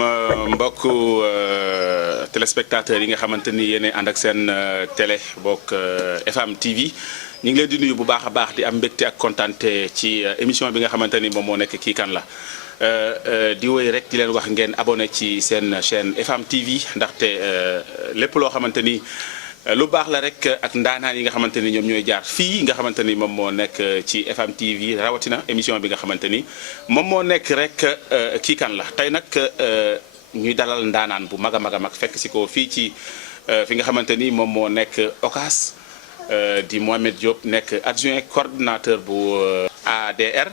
mbokku téléspectateurs yi nga xamante ni yéen ànd ak seen télé bokk FM TV ñu ngi leen di nuyu bu baax a baax di am mbégte ak kontaante ci émission bi nga xamante ni moom moo nekk kii kan la di woy rek di leen wax ngeen abonné ci seen chaîne FM TV ndaxte lépp loo xamante ni lu baax la rek ak ndaanaan yi nga xamante ni ñoom ñooy jaar fii nga xamante ni moom moo nekk ci FM TV rawatina émission bi nga xamante ni moom moo nekk rek kii kan la tey nag ñuy dalal ndaanaan bu mag a mag a mag fekk si ko fii ci fi nga xamante ni moom moo nekk OCAS di Mohamed Diop nekk adjoint coordinateur bu ADR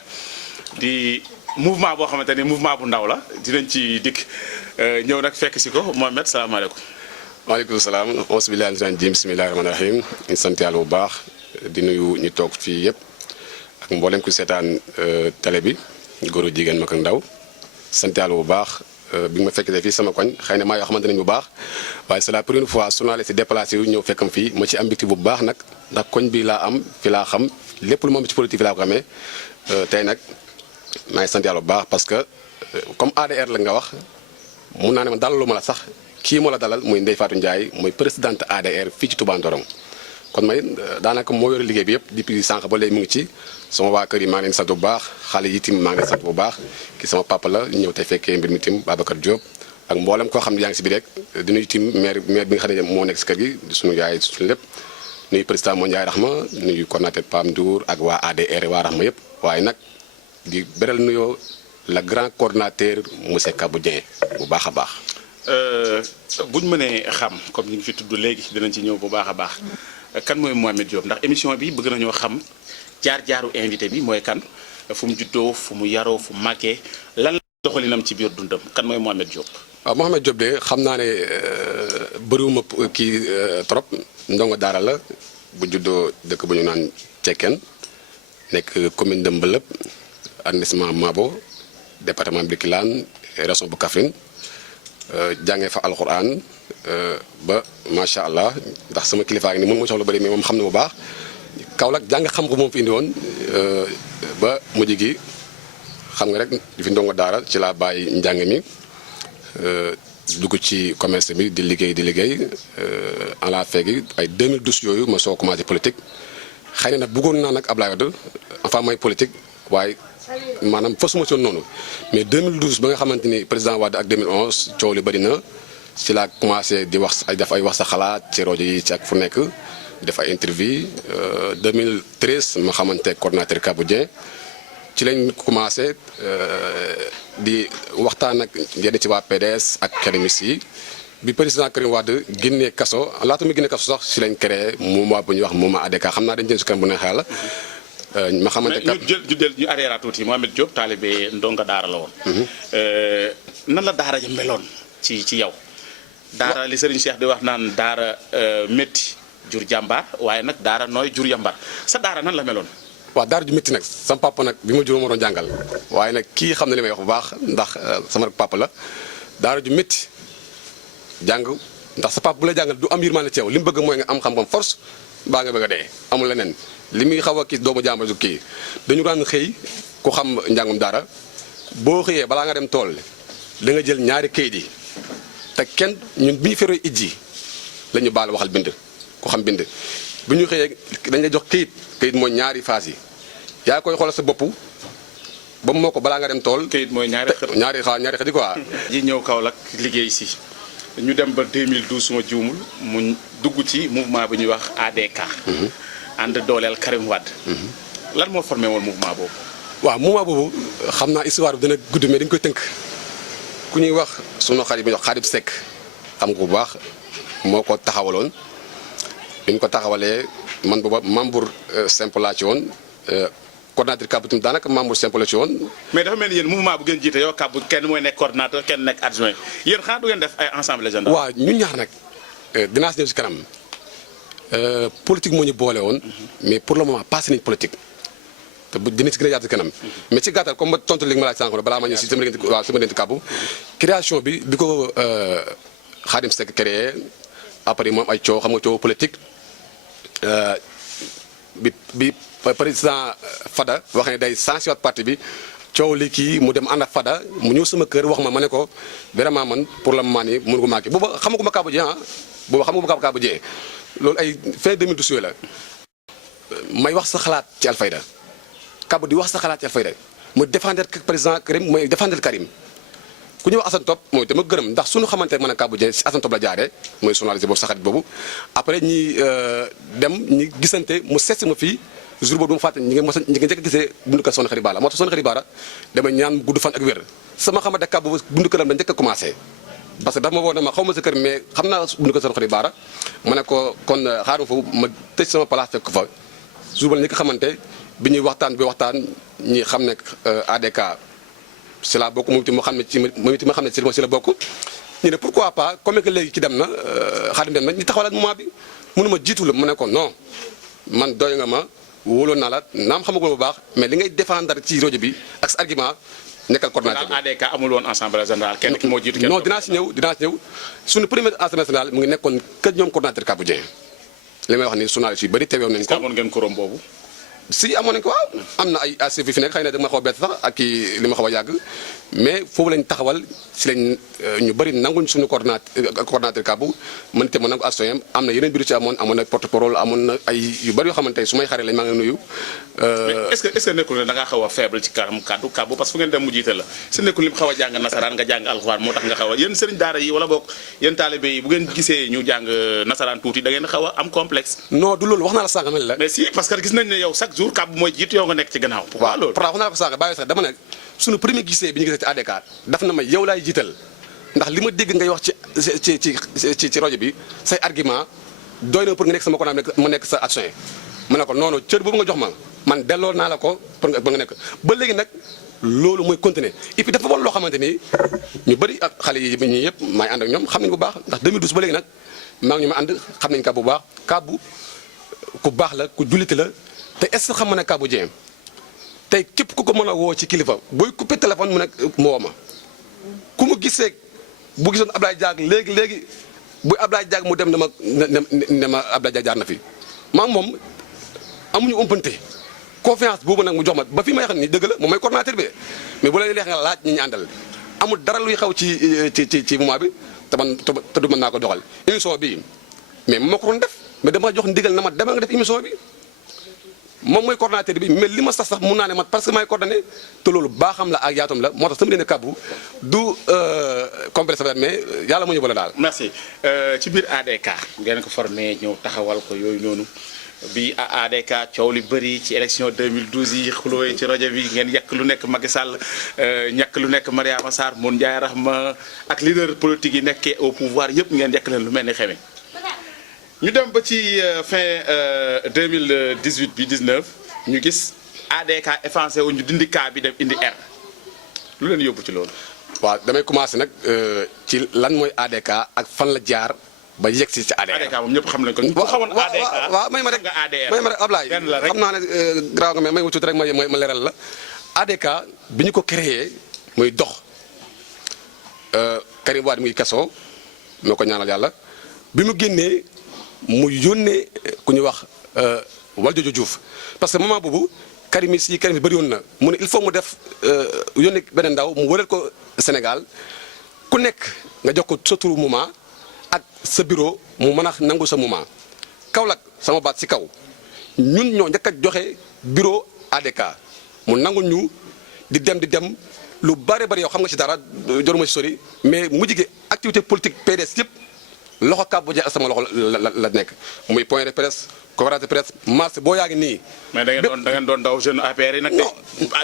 di mouvement boo xamante ni mouvement bu ndaw la dinañ ci dikk ñëw nag fekk si ko Mohamed salaamaaleykum. maaleykum salaam auzubillahi mina shaytaani rajiim bismillahi rahmaani rahiim ñu sant yàlla bu baax di nuyu ñu toog fii yëpp ak mboolem ku seetaan télé bi góor jigéen mag ak ndaw sant yàlla bu baax bi ma fekkee fii sama koñ xëy na maa yoo xamante nañu bu baax waaye c'est la première fois journaliste si déplacé yu ñëw fekkam fii ma ci am mbégte bu baax nag ndax koñ bi laa am fi laa xam lépp lu ma am ci politique fi laa ko xamee tey nag maa ngi sant yàlla bu baax parce que comme ADR la nga wax mun naa ne ma dalalu ma la sax. kii moo la dalal muy Ndeye Fatou Ndiaye mooy présidente ADR fii ci Touba Ndorong kon may daanaka moo yore liggéey bi yëpp depuis sànq ba léegi mu ngi ci sama waa kër yi maa ngi leen sant bu baax xale yi tim maa ngi leen sant bu baax ki sama papa la ñëw te fekkee mbir mi tim Babacar Diop ak mboolem koo xam ne yaa ngi si biir rek di nuyu tim maire bi nga xam ne moo nekk si kër gi di suñu yaay suñu lépp nuyu président moo Ndiaye Rahma nuyu coordinateur Pam Ndour ak waa ADR waa Rahma yëpp waaye nag di beral nuyoo le grand coordinateur monsieur Kabou Dieng bu baax a baax. buñ mënee xam comme ñu ngi fi tudd léegi dinañ ci ñëw bu baax a baax kan mooy Mohamed Diop ndax émission bi bëgg nañoo xam jaar-jaaru invité bi mooy kan fu mu juddoo fu mu yaroo fu mu màggee lan la doxalinam ci biir dundam kan mooy Mohamed Diop. waaw Mohamed Diop de xam naa ne bëriwuma kii trop ndongo daara la bu juddoo dëkk bu ñu naan Cekkeen nekk commune de Mbëlëb arrondissement Mabo département Birkelane région bu Kaffrine. jàngee fa alxuraan ba macha allah ndax sama kilifaa ngi ni moom moo soxla lu bëri mais moom xam na bu baax Kaolack jàng xam ko moom fi indi woon ba mujj gi xam nga rek di fi ndongo daara ci laa bàyyi njàng mi dugg ci commerce bi di liggéey en la fegi ay 2012 yooyu ma soo commencé politique xëy na nag bëggoon naa nag Ablaye Wade enfin may politique waaye. maanaam fasuma si woon noonu mais 2012 ba nga xamante ni président Wade ak 2011 coow li bëri na si laa commencé di wax def ay wax sa xalaat ci rajo yi ci ak fu nekk def ay interview 2013 ma xamante coordinateur Kabou Dieng ci lañ commencé di waxtaan ak yenn ci waa PDS ak karimis yi bi président Karim Wade génnee kaso laata muy génnee kaso sax si lañ créé mouvement bu ñuy wax mouvement ADK xam naa dañ jël si kanam bu ne xel la. ma xamante ñu arrière tuuti Mohamed Diop taalibe ndonga daara la woon. nan la daara ja meloon ci yow. daara li Serigne Cheikh di wax naan daara métti jur jàmbaar waaye nag daara nooy jur yàmbaar sa daara nan la meloon. waaw daara ju métti nag sama papa nag bi ma juróom moo doon jàngal waaye nag kii xam na li may wax bu baax ndax sama papa la daara ju métti jàng ndax sa papa bu la jàngal du am yërmande ci yow li mu bëgg mooy nga am xam-xam force baa nga bëgg a dee amul leneen. li muy xaw a kii doomu jàmbur su kii dañu daan xëy ku xam njàngum dara boo xëyee balaa nga dem tool da nga jël ñaari kayit yi te kenn ñun bi ñu feree ijji la ñu baal waxal bind ku xam bind bu ñu xëyee dañ lay jox kayit mooy ñaari phase yi yaa koy xoolal sa bopp ba moo ko balaa nga dem tool. kayit mooy ñaari xët yi quoi. yi ñëw Kaolack liggéey si ñu dem ba 2012 suma juumul mu dugg ci mouvement bu ñuy wax ADK. ànd dooleel Karim Wade. lan moo formé woon mouvement boobu. waaw mouvement boobu xam naa histoire bi dina gudd mais dañu koy tënk ku ñuy wax sunu xarit bi ñuy wax Xaadim Seck xam nga bu baax moo ko taxawaloon bi ñu ko taxawalee man booba membre simple laa ci woon coordinateur Kabou tamit daanaka membre simple la ci woon. mais dafa mel ni yéen mouvement bu ngeen jiite yow Kabou kenn mooy nekk coordinateur kenn nekk adjoint yéen xanaa du ngeen def ay ensemble légendaire. waaw ñun ñaar nag dinaa si ñëw si kanam. politique moo ñu boole woon mais pour le moment passé nañ politique te bu dina si gën a yaatu kanam mais ci gàttal comme ma tontu li ma laaj sànq balaa ma ñëw si sama diggante Kabou création bi ko Khadim Seck créé après moom ay coow xam nga coow politique bi président Fada wax ne day changé waat parti bi coow li kii mu dem ànd ak Fada mu ñëw sama kër wax ma ne ko vraiment man pour le moment nii mënu ko manqué booba xamaguma Kabou Dieng booba xamaguma Kabou Dieng loolu ay fin 2012 la may wax sa xalaat ci Alfayda Kabou di wax sa xalaat ci Alfayda mu défendre président Karim mooy défendre Karim ku ñuy wax Assane Top mooy dama gërëm ndax suñu xamante man a Kabou Dieng si Assane Top la jaaree mooy journaliste boobu sa xarit boobu après ñi dem ñi gisante mu seet ma fii jour boobu du ma fàtte ñi nga njëkk a gisee bundu kër Soxna Xari Baara moo tax Soxna Xari Baara dama ñaan gudd fan ak wér sama xamante Kabou bundu këram la njëkk a commencé parce que dafa ma woo ne ma xaw ma sa kër mais xam naa bundu kër Soxna Xari Baara ma ne ko kon xaaral foofu ma tëj sama place fekk fa jour ba la njëkk a xamante bi ñuy waxtaan ñi xam ne ADK si la bokk moom itam moo xam ne ci moom itam ma xam ne si la bokk ñu ne pourquoi pas comme que léegi ki dem na Xaadim dem na ñu taxawalaat moment bi mënuma jiitu la mu ne ko non man doy nga ma wóoloon naa la naam xamagul bu baax mais li ngay défendre ci rajo bi ak sa argument nekkal coordinateur bi. ADK amul woon assemblée générale kenn ki moo jiitu kenn. non dinaa si ñëw suñu première assemblée générale mu ngi nekkoon kër ñoom coordinateur Kabou Dieng li may wax ni journaliste yu bëri teewoon nañu ko. amoon ngeen korom boobu. si amoon nañu ko waaw am na ay ACV fi nekk xëy na da ma xaw a bett sax ak kii li ma xaw a yàgg mais foofu lañ taxawal si lañ ñu bëri nanguñ suñu coordinateur Kabou man te ma nangu astoyam am na yeneen bureau ci amoon na porte parole amoon na ay yu bëri yoo xamante ne su may xaree lañ maa ngi nuyu. mais est-ce que nekkul ne da ngaa xaw a faible ci kanam kaddu Kabou parce que fu ngeen dem mu jiite la su nekkul lim xaw a jàng nasaraan nga jàng alxuraan moo tax nga xaw a yéen sëriñ daara yi wala boog yéen taalibe yi bu ngeen gisee ñu jàng nasaraan tuuti da ngeen xaw a am complexe. non du loolu wax naa la sànq la. mais si parce que gis nañ ne yow chaque jour Kabou mooy jiitu yow nga nekk ci gannaaw. waaw loolu wax naa la ko sànq bàyyi sax dama ne suñu premier gisee bi ñu gisee ci ADK daf na ma yow laay jiital ndax li ma dégg ngay wax ci rajo bi say argument doy na pour nga nekk sama konam ma nekk sa action ma ne ko noonu cër boobu nga jox ma man delloo naa la ko pour nga nekk ba léegi nag loolu mooy continuer et puis dafa bon loo xamante ni ñu bëri ak xale yi ñi yëpp maay ànd ak ñoom xam nañ bu baax ndax 2012 ba léegi nag maa ngi ñu ma ànd xam nañ Kabou bu baax Kabou ku baax la ku julliti la te est-ce que xam nga ne Kabou Dieng tey képp ku ko mën a woo ci kilifa booy coupé téléphone mu nekk mu woo ma ku mu gisee bu gisoon Ablaye Diak léegi bu Ablaye Diak mu dem ne ma Ablaye Diak jaar na fi maa moom amuñu umpante confiance boobu nag mu jox ma ba fi may xam ni dëgg la moom mooy coordinateur bi mais bu la neex nga laaj ñi ñu àndal amul dara luy xew ci moment bi te du mën naa ko doxal émission bi mais moo ko doon def mais dama jox ndigal na ma demal nga def émission bi moom mooy coordinateur bi mais li ma sax mun naa ne man parce que may coordonné te loolu baaxam la ak yaatam la moo tax sama leen Kabou du complexe mais yàlla moo ñu boole daal. merci ci biir ADK ngeen ko formé ñëw taxawal ko yooyu noonu bi ADK coow li bëri ci élection 2012 yi xuloo ci rajo bi ngeen yàq lu nekk Macky Sall ñàkk lu nekk Mariama Sarr Moon Ndiaye Rahma ak leader politique yi nekkee au pouvoir yëpp ngeen yàq leen lu mel ni xeme ñu dem ba ci fin 2018 bi 19 ñu gis ADK effacé wu ñu dindi K bi dem indi R lu leen yóbbu ci loolu. waaw damay commencé nag ci lan mooy ADK ak fan la jaar ba yegg si ci ADK. ADK moom ñëpp xam nañ ko. bu xamoon ADK waaw may ma rek Ablaye xam naa ne graaw nga mais may wutuut rek ma leeral la ADK bi ñu ko créé muy dox Karim Wade muy kaso moo ko ñaanal yàlla bi mu génnee. mu yónnee ku ñuy wax Valdiodio Diouf parce que moment boobu Karim bëri woon na mu ne il faut mu def yónnee beneen ndaw mu wëral ko Sénégal ku nekk nga jox ko sa turu moment ak sa bureau mu mën a nangu sa moment Kaolack sama baat si kaw ñun ñoo njëkk a joxe bureau ADK mu nangul ñu di dem lu bari yow xam nga si dara joruma si sori mais mujj gi activité politique PDS yëpp loxo Kabou Dieng ak sama loxo la nekk muy point de presse conférence de presse marché boo yaa ngi nii. mais da ngeen doon daw jeune APR yi nag. non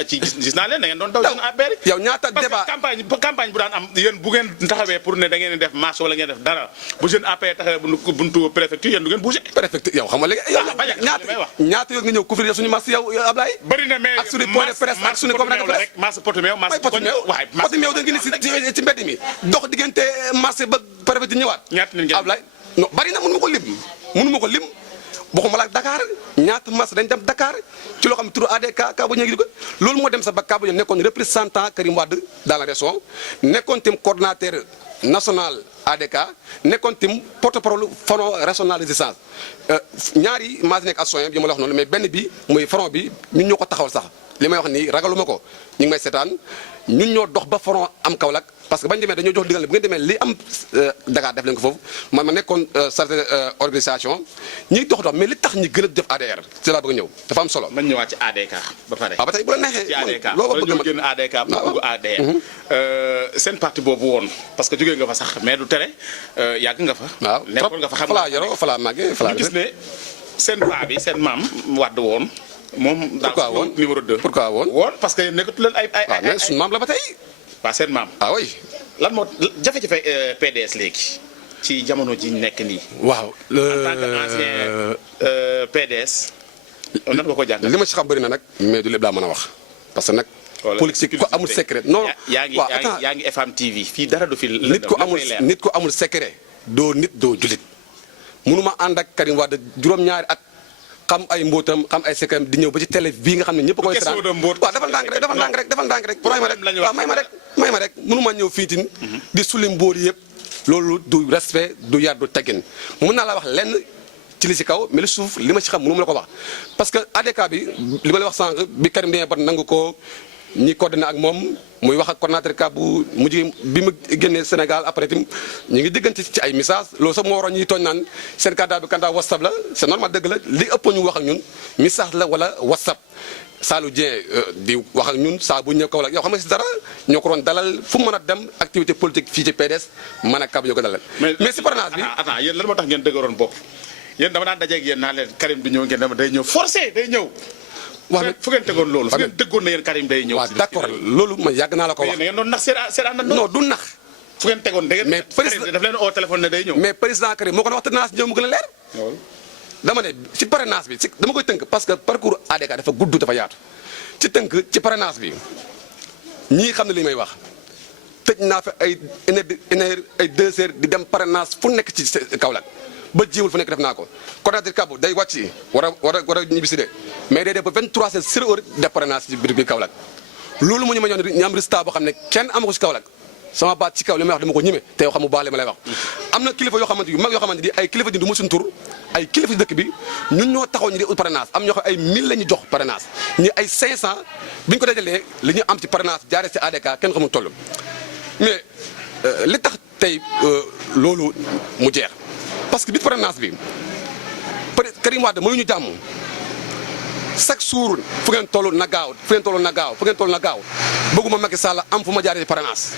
ci gis naa leen da ngeen doon daw jeune APR yi. yow ñaata débat parce que campagne bu daan am yéen bu ngeen taxawee pour ne da ngeen def marche wala ngeen def dara bu jeune APR taxawee buntu préfecture yéen du ngeen bougé. préfecture yow xam nga léegi. ñaata yoon nga ñëw couvrir suñu marché yow Ablaye. bëri na mais ak suñu point de presse ak suñu conférence de presse. marché Potou-Meew marché Potou-Meew da ngeen ni ci mbedd mi dox diggante marché ba préfecture ñëwaat. ñaata nit ngeen Ablaye non bari na mënu ma ko lim bokkuma la ak Dakar ñaata mas dañ dem Dakar ci loo xam ne turu ADK Kabou Dieng ko loolu moo dem sa ba Kabou Dieng nekkoon représentant Karim Wade dans la région nekkoon tim coordonnateur national ADK nekkoon tim porte-parole front régional résistance ñaari mas nekk association yi ma la wax noonu mais benn bi muy front bi ñun ñoo ko taxawal sax li may wax nii ragaluma ko ñu ngi may seetaan ñun ñoo dox ba front am Kaolack parce que bañ demee dañoo jox digal bu ngeen demee li am Dakar def leen ko foofu man ma nekkoon chargé organisation ñiy dox mais li tax ñi gën a def ADR ci laa bëgg ñëw dafa am solo. nañ ñëwaat ci ADK ba pare. ba tey bu la neexee ci ADK loo bëgg ma génn ADK pour dugg ADR. seen parti boobu woon parce que jógee nga fa sax mais du tere yàgg nga fa. waaw nekkoon nga fa xam fa laa yoroo fa laa màggee fa laa ñu gis ne seen paa bi seen maam Wade woon. moom daal pourquoi woon numéro 2. pourquoi woon woon parce que nekkatu leen ay waaw mais suñu maam la ba tey. waaw seen maam. ah oui. lan moo jafe-jafe PDS léegi ci jamono ji nekk nii. waaw. en tant que ancien PDS. nan nga ko jàng. li ma ci xam bëri na nag mais du lépp laa mën a wax parce que nag. politique ko amul secret non. yaa ngi FM TV fii dara du fi. nit ko amul secret. doo nit doo julit mënuma ànd ak Karim Wade juróom-ñaari at. xam ay mbóotam xam ay secret di ñëw ba ci télé bii nga xam ne ñëpp koy seetaan waaw defal ndànk rek waaw may ma rek mënuma ñëw fiitin di sulli mbóor yëpp loolu du respect du yar du teggin mën naa la wax lenn ci li ci kaw mais li suuf li ma ci xam mënu ma la ko wax parce que ADK bi li ma la wax sànq bi Karim demee ba nangu ko ñi coordonné ak moom muy wax ak coordinateur ka bu mujj bi mu génnee Sénégal après tim ñu ngi diggante ci ay message loolu sax moo waroon ñuy tooñ naan seen candidat bi candidat WhatsApp la c'est normal dëgg la li ëpp ñu wax ak ñun message la wala WhatsApp Saliou Dieng di wax ak ñun saa bu ñëw kaw la yow xam nga si dara ñoo ko doon dalal fu mu mën a dem activité politique fii ci PDS mën a kab ñoo ko dalal mais si parrainage bi attends yéen lan moo tax ngeen dëgëroon bopp yéen dama daan dajeeg yéen naa leen Karim du ñëw ngeen dama day ñëw forcé day ñëw waaw fu ngeen tegoon loolu fu ngeen dëggoon na yéen Karim day ñëw. waaw d'accord loolu man yàgg naa la ko wax. mais yéen doon nax seen àndandoo. non du nax. fu ngeen tegoon da ngeen. mais président daf leen oo téléphone ne day ñëw. mais président Karim moo ko wax te naa si ñëw mu gën a leer. dama ne ci parrainage bi ci dama koy tënk parce que parcours ADK dafa gudd dafa yaatu ci tënk ci parrainage bi ñii xam ne li may wax tëj naa fa ay une heure ay 2 heures di dem parrainage fu nekk ci Kaolack. ba jiwul fu nekk def naa ko coordinateur kabu day wàcc war a ñibbisi de mais day def ba 23 heures 0 heure de parrainage ci biir Kaolack loolu mu ñu ma ñoon ñu am résultat boo xam ne kenn amu ko ci Kaolack sama baat ci kaw li may wax dama ko ñime te yoo xam mu baax li ma lay wax am na kilifa yoo xamante yu mag yoo xamante ni ay kilifa di du ma suñu tur ay kilifa ci dëkk bi ñun ñoo taxaw ñu di ut parrainage am ñoo xam ay 1000 la ñu jox parrainage ñi ay 500 bi ñu ko dajalee li ñu am ci parrainage jaaree ci ADK kenn xamul toll mais li tax tey loolu mu jeex parce que biir parrainage bi Karim Wade mënuñu jàmm chaque jour fu ngeen toll na gaaw fu ngeen toll na gaaw fu ngeen toll na gaaw bëgguma Macky Sall am fu ma jaaree parrainage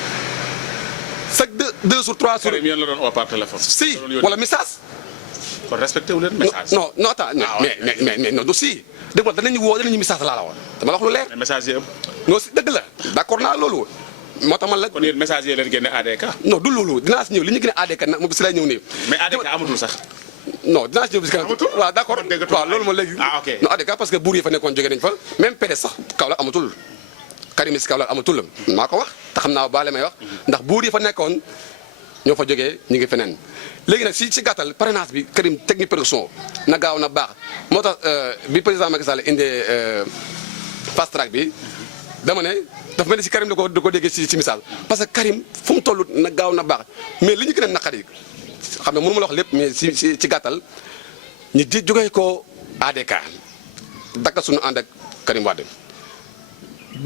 chaque 2 jours 3 jours. Karim yéen la doon oo par téléphone. si wala message. kon respecté wu leen message. non non attends mais non du si dégg nga danañu woo danañu message laa la woon dama la wax lu leer. mais message yi ëpp. non si dëgg la d'accord naa loolu. moo tax man la kon yéen message yi leen génne ADK. non du loolu dinaa si ñëw li ñu génne ADK nag moom si lay ñëw nii. mais ADK amatul sax. non dinaa si ñëw bis kanam. amatul waaw d'accord waaw loolu moom léegi. ah ok non ADK parce que buur yi fa nekkoon jógee nañ fa même PDS sax Kaolack amatul Karim si Kaolack amatul maa ko wax te xam naa baale may wax ndax buur yi fa nekkoon ñoo fa jógee ñu ngi feneen léegi nag si gàttal parrainage bi Karim technique production na gaaw na baax moo tax bi président Macky Sall indee fast track bi dama ne dafa mel ni si Karim da ko déggee si misaal parce que Karim fu mu toll na gaaw na baax mais li ñu gën a naqari xam ne mënu ma la wax lépp mais ci gàttal ñu di jógee ko ADK dakka suñu ànd ak Karim Wade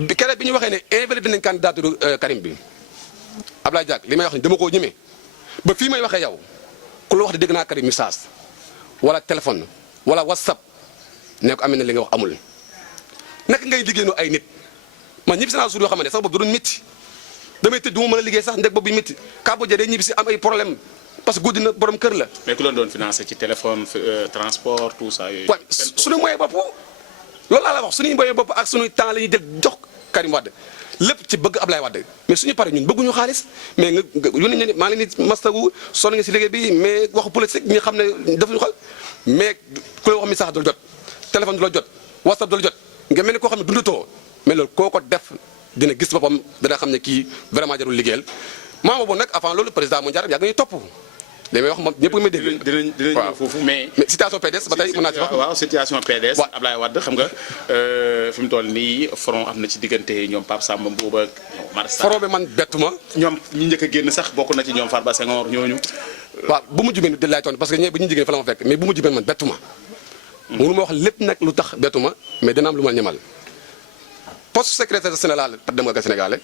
bi keroog bi ñu waxee ne invalidé nañ candidature Karim bi Abdoulaye Diack li may wax ni dama koo ñemee ba fii may waxee yow ku la wax de dégg naa Karim message wala téléphone wala WhatsApp ne ko amee na li nga wax amul naka ngay liggéeyoo ay nit man ñibbi si naa suur yoo xam ne sax boobu du doon métti damay tëdd du ma mën a liggéey sax ndeg boobu bi métti kaa boo jëlee ñibbi si am ay problème parce que guddi na borom kër la. mais ku leen doon financé ci téléphone transport tout ça yooyu. waaw suñu moyen bopp loolu laa la wax suñuy moyen bopp ak suñuy temps la ñuy jël jox Karim Wade lépp ci bëgg Ablaye Wade mais suñu pare ñun bëgguñu xaalis mais nga yónni ñu ne maa ngi leen di mastagu sonn nga si liggéey bi mais waxu politique ñi xam ne defuñu xal mais ku la wax message du la jot téléphone du la jot WhatsApp du la jot nga mel ni koo xam ne dundatoo mais loolu koo ko def dina gis boppam dina xam ne kii vraiment jarul liggéeyal maa boobu nag avant loolu président mu jaar yàgg nañu topp li may wax moom ñëpp nga may dégg. dinañ ñëw foofu mais situation PDS ba tey mën naa ci wax. waaw situation PDS. Ablaye Wade xam nga fi mu toll nii front am na ci diggante ñoom Pape Samba Mboup ak Omar Sarr. front bi man bettu ma. ñoom ñi njëkk a génn sax bokk na ci ñoom Farba Senghor ñooñu. waaw bu mu jubee di laay toon parce que ñebe bu ñu jigéen fa la ma fekk mais bu mu jubee man bettu ma. mënu ma wax lépp nag lu tax bettu ma mais dina am lu ma ñemal poste secrétaire général Parti démocratique sénégalais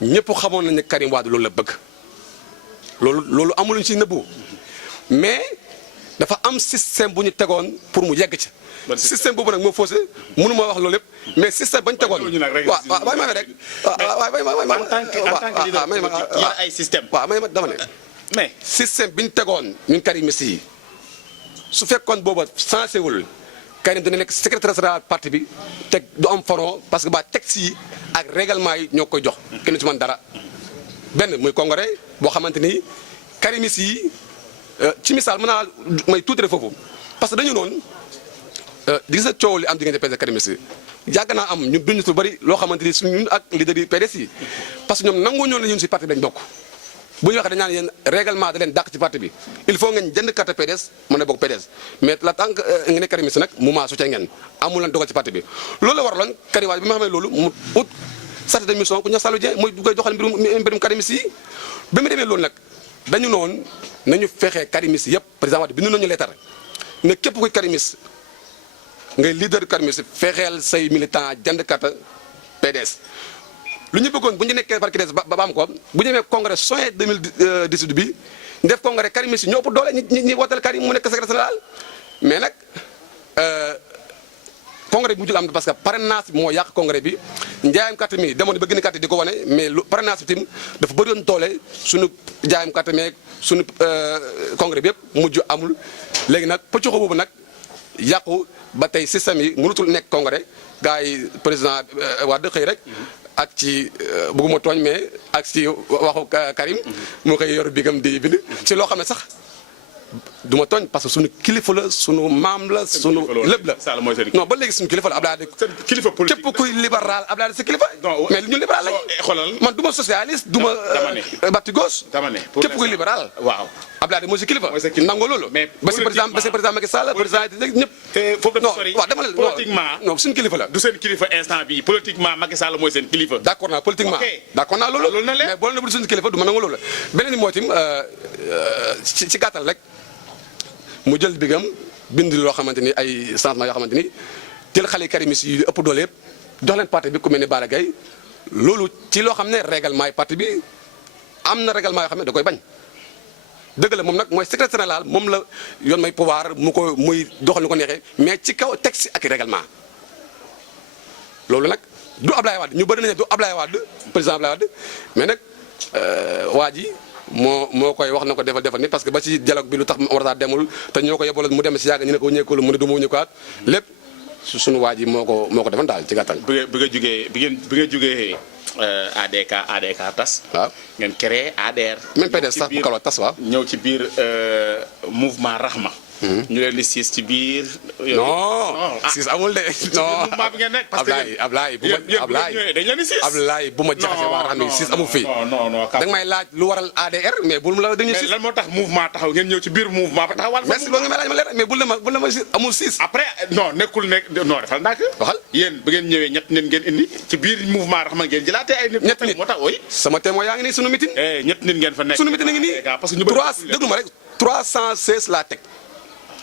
ñëpp xamoon nañ ne Karim Wade loolu la bëgg loolu amuluñ ci nëbbu mais dafa am système bu ñu tegoon pour mu yegg ci. système boobu nag moo faussé mënu ma wax loolu lépp mais système bañ tegoon. waaw waaw may ma rek. waaw ay système. waaw may ma dama ne. mais système bi ñu tegoon ñun karimistes yi su fekkoon booba sensé wul Karim dina nekk secrétaire général parti bi teg du am faron parce que ba texte yi ak règlement yi ñoo koy jox kenn ci man dara benn muy congrès boo xamante ni karimistes yi ci misaal mën naa may tuuti rek foofu parce que dañu noonu di gis coow li am diggante PDS karimistes yi yàgg naa am ñun duñu lu bëri loo xamante ni suñu ñun ak leader yi PDS yi parce que ñoom nangoo ñoon la ñun si parti bi dañ bokk bu ñu waxee dañ naan yéen règlement da leen dàq ci parti bi il faut ngeen jënd carte PDS mën a bokk PDS mais la tant que ngeen ne karimiste nag moment soutien ngeen amul leen dogal ci parti bi loolu la waraloon Karim Wade bi ma xamee loolu mu ut chargé de mission ku ñu Sallou Dieng muy koy doxal mbirum karimiste yi ba mu demee loolu nag dañu noonu nañu fexee karimiste yëpp président Wade bindu nañu leetar ne képp kuy karimiste ngay leader karimiste fexeel say militant jënd carte PDS lu ñu bëggoon bu ñu nekkee par PDS ba am ko bu ñu demee congrès juin 2018 bi def congrès Karim si ñoo ëpp doole ñi wooteel Karim mu nekk secrétaire général mais nag congrès bi mujjul am parce que parrainage bi moo yàq congrès bi njaayam carte mi demoon ba gën a carte di ko wane mais lu parrainage bi tim dafa bëri woon doole suñu njaayam carte meeg suñu congrès bi yëpp mujj amul léegi nag pëccoxo boobu nag yàqu ba tey système yi mënutul nekk congrès gars yi président Wade xëy rek ak ci bëgguma tooñ mais ak ci waxu Karim moo koy yor bigam di bind ci loo xam ne sax du ma tooñ parce que suñu kilifa la suñu maam la suñu lépp la non ba léegi suñu kilifa la Abdoulaye képp kuy libéral Abdoulaye sa kilifa mais li ñu libéral lañ man du ma socialiste du ma batti gauche képp kuy libéral waaw Abdoulaye mooy sa kilifa nango loolu ba si président Macky Sall président ñëpp te foofu dafa sori waaw dama la politiquement non suñu kilifa la du seen kilifa instant bi politiquement Macky Sall mooy seen kilifa d'accord naa politiquement d'accord naa loolu mais boo leen bu suñu kilifa du ma nango loolu beneen ni moo tim ci gàttal rek mu jël bigam bind loo xamante ni ay changement yoo xamante ni jël xale karimis yi ëpp doole yëpp jox leen parti bi ku mel ni Bara Gaye loolu ci loo xam ne règlement yi parti bi am na règlement yoo xam ne da koy bañ dëgg la moom nag mooy secrétaire général moom la yoon may pouvoir muy doxal ni ko neexee mais ci kaw texte ak règlement loolu nag du Ablaye Wade ñu bëri nañu du Ablaye Wade président Ablaye Wade mais nag waa ji moo koy wax na ko defal ni parce que ba ci dialogue bi lu tax war a demul te ñoo ko yebaloon mu dem si yàgg ñu ne ko ñeekul mu ne du ma wuñu ko at lépp suñu waa ji moo ko defal daal ci gàttal. bi nga jugee ADK tas. waaw ngeen créé ADR. même PDS sax bu kaloo tas waaw. ñëw ci biir mouvement Rahma. ñu leen di siis ci biir. non siis amul de. non mouvement bi ngeen nekk parce que Ablaye dañ leen di siis. Ablaye bu ma jaxase waa Rahma siis amul fii. non da nga may laaj lu waral ADR mais bul la dañuy siis. mais lan moo tax mouvement taxaw ngeen ñëw ci biir mouvement ba taxawal. merci ba nga may laaj ma leer mais bul la ma siis amul siis. après non nekkul non defal ndànk. waxal yéen ba ngeen ñëwee ñett nit ngeen indi ci biir mouvement Rahma ngeen jëlaatee ay nit. ñett nit moo tax ooy. sama témoin yaa ngi nii sunu meeting. ñett nit ngeen fa nekk. sunu meeting a ngi nii parce que ñu bëri déglu ma rek 316 laa teg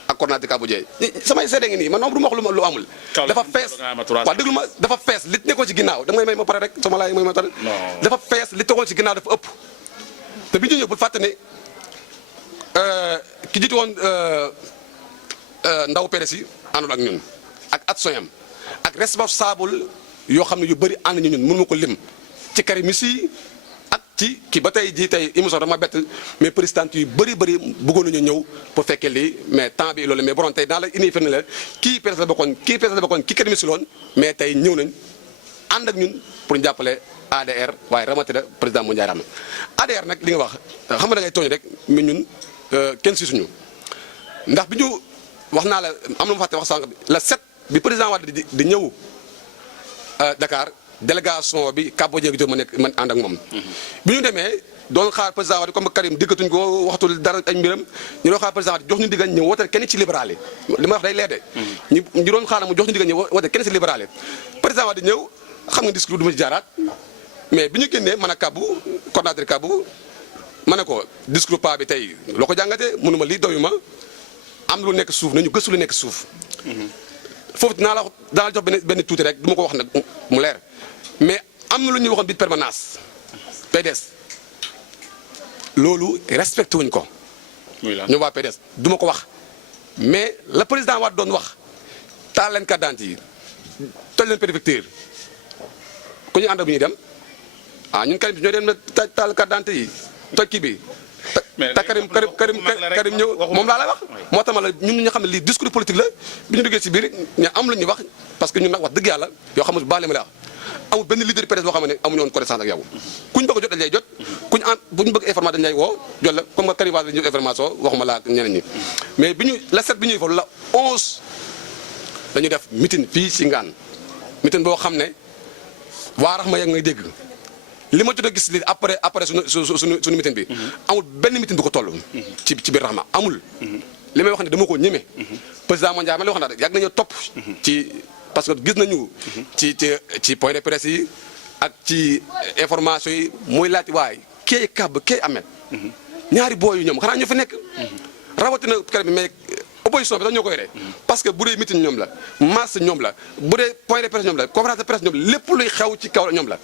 ak coordinateur Kabou Dieye samay seede ngi nii man moom du ma wax lu amul. dafa fees waaw déglu ma dafa fees li nekkoon ci ginnaaw da ngay may ma pare rek sama laay may ma pare. dafa fees li tegoon ci ginnaaw dafa ëpp. te bi ñu ñëw bul fàtte ne ki jiitu woon ndaw PDS yi àndul ak ñun ak action ak responsable yoo xam ne yu bëri ànd ñu ñun mënu ma ko lim ci karimis yi ak ci kii ba tey jii tey émission dama bett mais président yu bëri bëggoon nañu ñëw pour fekkee lii mais temps bi loolu mais borom tey dans la uni firnde la kii PDS la bokkoon kii karimis si loon mais tey ñëw nañ ànd ak ñun pour ñu jàppale ADR waaye rawatina président mu Ndiaye Rahma ADR nag li nga wax xam nga da ngay tooñ rek mais ñun kenn si suñu ndax bi ñu wax naa la am na ma fàtte wax sànq la 7 bi président Wade di ñëw Dakar délégation bi Kabou Dieye gi man ànd ak moom. bi ñu demee doon xaar président Wade comme Karim diggatuñ ko waxtul dara ay mbiram ñu doon xaar président Wade jox ñu diggal ñu wooteel kenn ci libéral yi li ma wax day leer de. ñu doon xaar mu jox ñu diggal ñu wooteel kenn ci libéral yi président Wade ñëw xam nga discours du ma ci jaaraat mais bi ñu génnee man a Kabou coordinateur Kabou ma ne ko discours pa bi tey loo ko jàngatee mënuma lii doyuma am lu nekk suuf nañu gëstu lu nekk suuf. foofu dinaa la jox benn tuuti rek du ma ko wax nag mu leer mais am na lu ñuy waxoon biir permanence PDS loolu respecté wuñ ko. ñu waa PDS du ma ko wax mais la président Wade doon wax taal leen carte d'identité yi toj leen préfecture ku ñu ànd bu ñuy dem ñun Karim ñoo dem na taal carte d'identité yi toj kii bi. te Karim ñëw moom laa lay wax. moo tax ma la ñun ñu xam ne lii discours politique la bi ñu duggee ci biir ñu am lu ñuy wax parce que ñun nag wax dëgg yàlla yoo xam ne baale ma la wax amul benn leader PDS boo xam ne amuñu woon connaissance ak yow. kuñ bëgg a jot dañ lay jot kuñ bu ñu bëgg information dañ lay woo jot la comme que Karim Wade la ñu information waxuma la ak ñeneen ñi mais bi ñu la 7 bi ñuy foofu la 11 dañu def meeting fii ci Ngane meeting boo xam ne waa rax ma yegg ngay dégg. li ma jot a gis li après suñu meeting bi amul benn meeting bu ko toll ci biir Rahma amul li may wax ne dama ko ñeme président Mandiaye ma lay wax na rek yàgg nañu topp ci parce que gis nañu ci point de presse yi ak ci information yi muy laaj waay kee kàbb kee amet ñaari booy yu ñoom xanaa ñu fi nekk rawatina kër bi mais opposition bi dañ ñoo koy ree parce que bu dee meeting ñoom la marche ñoom la bu dee point de presse ñoom la conférence de presse ñoom la lépp luy xew ci kaw la ñoom la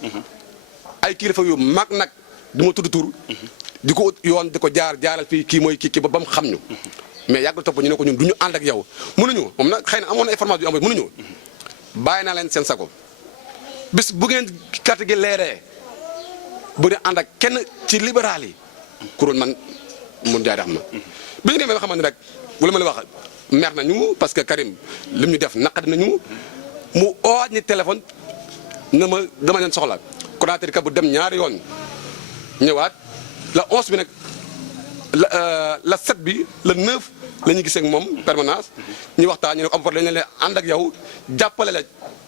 ay kilifa yu mag nag du ma tudd tur di ko yoon di ko jaaral fii kii mooy kii ba mu xam ñu mais yàgg topp ñu ne ko ñun du ñu ànd ak yow mënuñu moom nag xëy na amoon na information yu am mënuñu bàyyi naa leen seen sago bis bu ngeen carte gi leeree bu dee ànd ak kenn ci libéral yi kuréel man mun jaay Rahma bi ñu demee ba xamante ne rek wala ma la wax mer nañu parce que Karim lim ñu def naqadi nañu mu oot ñi téléphone na ma dama leen soxla Konaté ka bu dem ñaari yoon ñëwaat la 11 bi nag la 7 bi la 9 la ñu gisee ak moom permanence ñu waxtaan ñu ne ko am dañu leen ànd ak yow jàppale la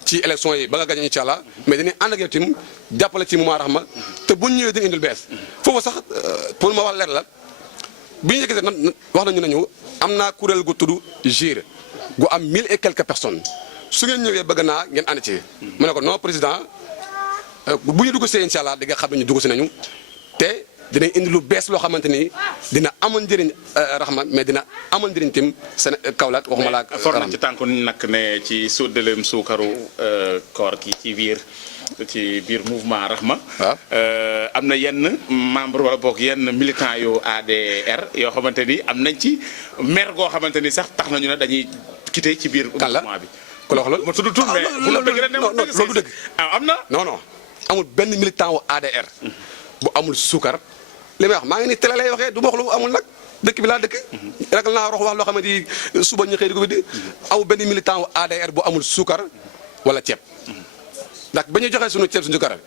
ci élection yi ba nga gagné incha allah mais dañuy ànd ak yow tim jàppale ci moment Rahma te bu ñu ñëwee dañu indil bees foofu sax pour ma wax leer la bi ñu gisee wax nañu nañu am naa kuréel gu tudd GIR gu am 1000 et quelques personnes su ngeen ñëwee bëgg naa ngeen ànd ci. mu ne ko non président. bu ñu dugg see incha allah di nga xam ne ñu dugg si nañu te dinañ indi lu bees loo xamante ni dina amal njëriñ Rahma mais dina amal njëriñ tim seen Kaolack waxuma la ak. for nañ ci tànku nag ne ci suddaleem suukaru koor ki ci biir mouvement Rahma. waaw am na yenn membre wala boog yenn militant yu ADR yoo xamante ni am nañ ci mer goo xamante ni sax tax nañu ne dañuy quitté ci biir. mouvement bi ku la wax loolu ma tudd tur mais bu la dëgg rek ne ma dëgg loolu dëgg am na non amul benn militant wu ADR bu amul suukar li may wax maa ngi ni télé lay waxee du ma wax lu amul nag dëkk bi laa dëkk rek naa wax loo xam ne di suba ñu xëy di ko di amul benn militant wu ADR bu amul suukar wala ceeb ndax ba ñuy joxee suñu ceeb suñu suukar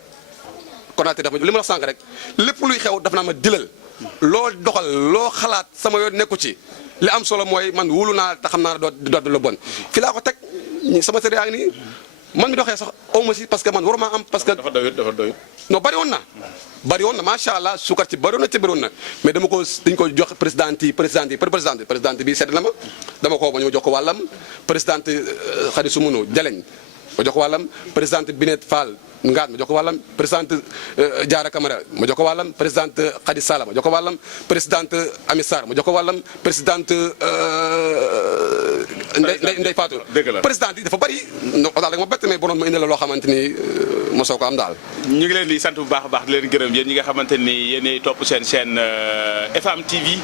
Konaté dafa li ma la sànq rek lépp luy xew daf naa ma dilal loo doxal loo xalaat sama yoon nekku ci li am solo mooy man wóolu naa te xam naa doot la bon fi laa ko teg sama sëriñ yaa ngi nii man mi doxee sax aw ma si parce que man waruma am parce que. dafa doyut. non bari woon na macha allah suukar ci bari woon na ci bari woon na mais dañ ko jox présidente bi sedd na ma dama ko ba ñu jox ko wàllam présidente Khady Soumounou Jaleñ ma jox ko wàllam présidente Binet Fall Ngaat ma jox ko wàllam présidente Diarra Camara ma jox ko wàllam présidente Khady Sala ma jox ko wàllam présidente Ami Sarr ma jox ko wàllam présidente Ndeye Fatou. dëgg la présidente yi dafa bëri daal da nga ma bett mais bonoon ma indi la loo xamante ni mosoo ko am daal. ñu ngi leen di sant bu baax a baax di leen gërëm yéen ñi nga xamante ni yéenay topp seen chaîne FM TV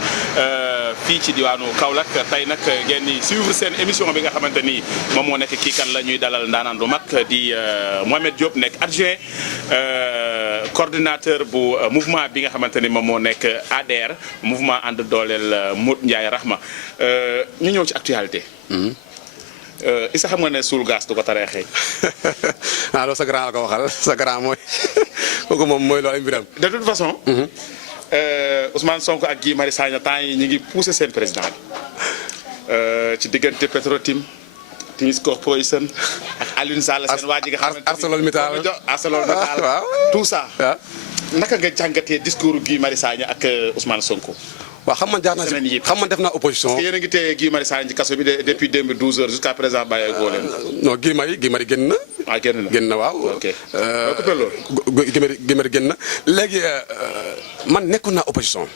fii ci diwaanu Kaolack tey nag ngeen di suivre seen émission bi nga xamante ni moom moo nekk kii kan la ñuy dalal ndaanaan bu mag di Mohamed Diop nekk adjoint coordinateur bu mouvement bi nga xamante ni moom moo nekk ADR mouvement ànd dooleel Modou Ndiaye Rahma ñu ñëw ci actualité. Issa xam nga ne suul gas du ko taree xëy. loolu sa grand la ko waxal sa grand mooy kooku moom mooy loolu ay mbiram. de toute façon. Ousmane Sonko ak Guy Marius Sagna temps yi ñu ngi poussé seen président bi ci diggante Petrotim Timis Corporation ak Alioune Sall seen waa ji nga xamante ni ArcelorMittal waaw tout ça. naka nga jàngatee discours Guy Marius Sagna ak Ousmane Sonko. waaw xam man jaar naa si xam man def naa opposition. parce que yéen a ngi téye Guy Marius Sagna ci kaso bi depuis 2012 heures jusqu'à présent bàyyi góor leen. non Guy Marius génn na. génn na waaw. ok loolu. Guy Marius génn na léegi man nekkoon naa opposition